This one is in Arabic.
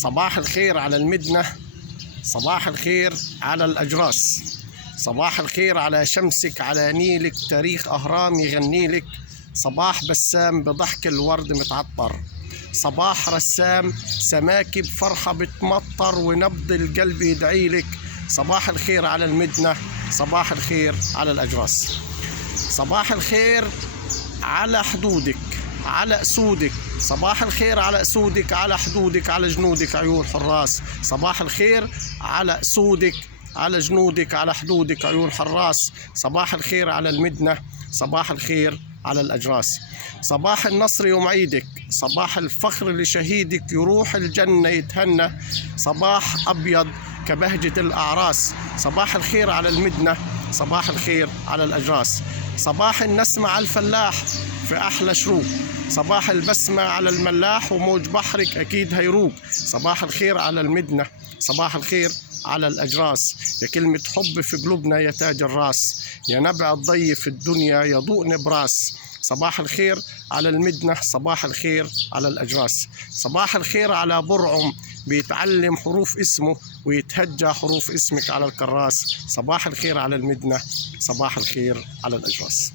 صباح الخير على المدنة، صباح الخير على الأجراس، صباح الخير على شمسك، على نيلك تاريخ أهرام يغنيلك، صباح بسام بضحك الورد متعطر، صباح رسام سماكي بفرحة بتمطر ونبض القلب يدعيلك. صباح الخير على المدنة، صباح الخير على الأجراس، صباح الخير على حدودك، على أسودك، صباح الخير على أسودك، على حدودك، على جنودك عيون حراس. صباح الخير على أسودك، على جنودك، على حدودك عيون حراس. صباح الخير على المدنة، صباح الخير على الأجراس. صباح النصر يوم عيدك، صباح الفخر لشهيدك يروح الجنة يتهنى، صباح أبيض كبهجة الأعراس. صباح الخير على المدنة، صباح الخير على الأجراس. صباح النسمة على الفلاح في أحلى شروق، صباح البسمة على الملاح وموج بحرك أكيد هيروق. صباح الخير على المدنة، صباح الخير على الأجراس. يا كلمة حب في قلوبنا يا تاج الراس، يا نبع الضي في الدنيا يضوء نبراس. صباح الخير على المدنة، صباح الخير على الأجراس. صباح الخير على برعم بيتعلم حروف اسمه ويتهجى حروف اسمك على الكراس. صباح الخير على المدنة، صباح الخير على الأجراس.